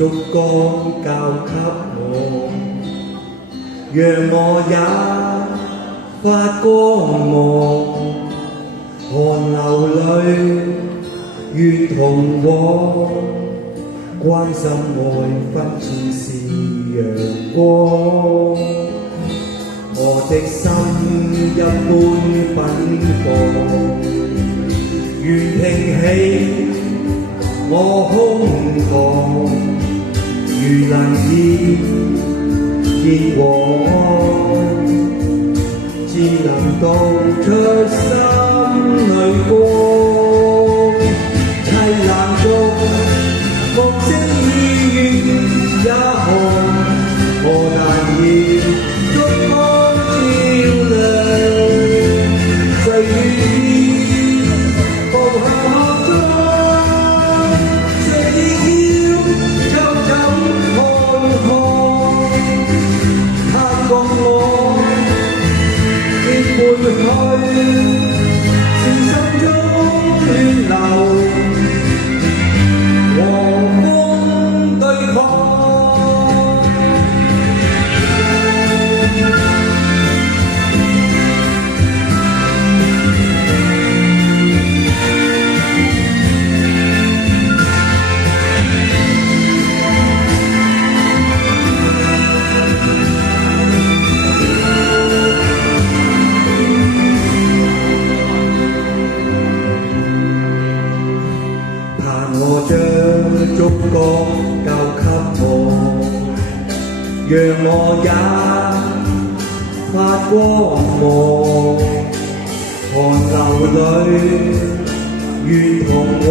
燭光交給我，讓我也發光芒。寒流裏願同往，關心愛分寸是陽光。我的心一般奔放，願挺起我胸膛，如能熱往，只能道出心裏光。凄冷中目色已月也寒，我但願燭光照亮，誰願意放下妝，誰亦要秋枕看看，他共我結伴去，是心中亂流。我將燭光交給我，讓我也發光芒。寒流裏願同往，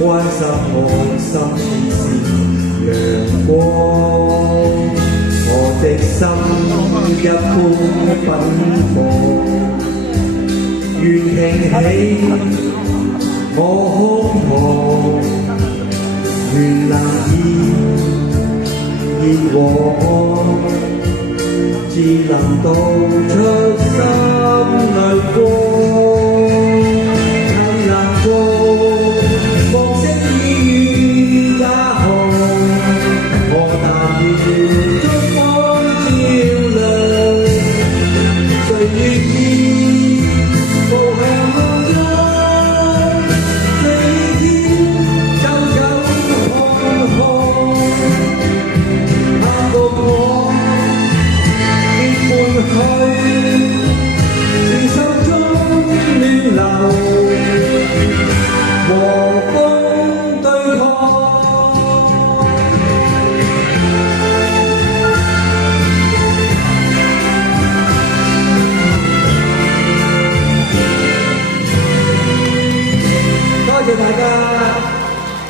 關心我心似陽光。我的心一般奔放，願挺起我胸膛，願能熱往，只能道出心裏光。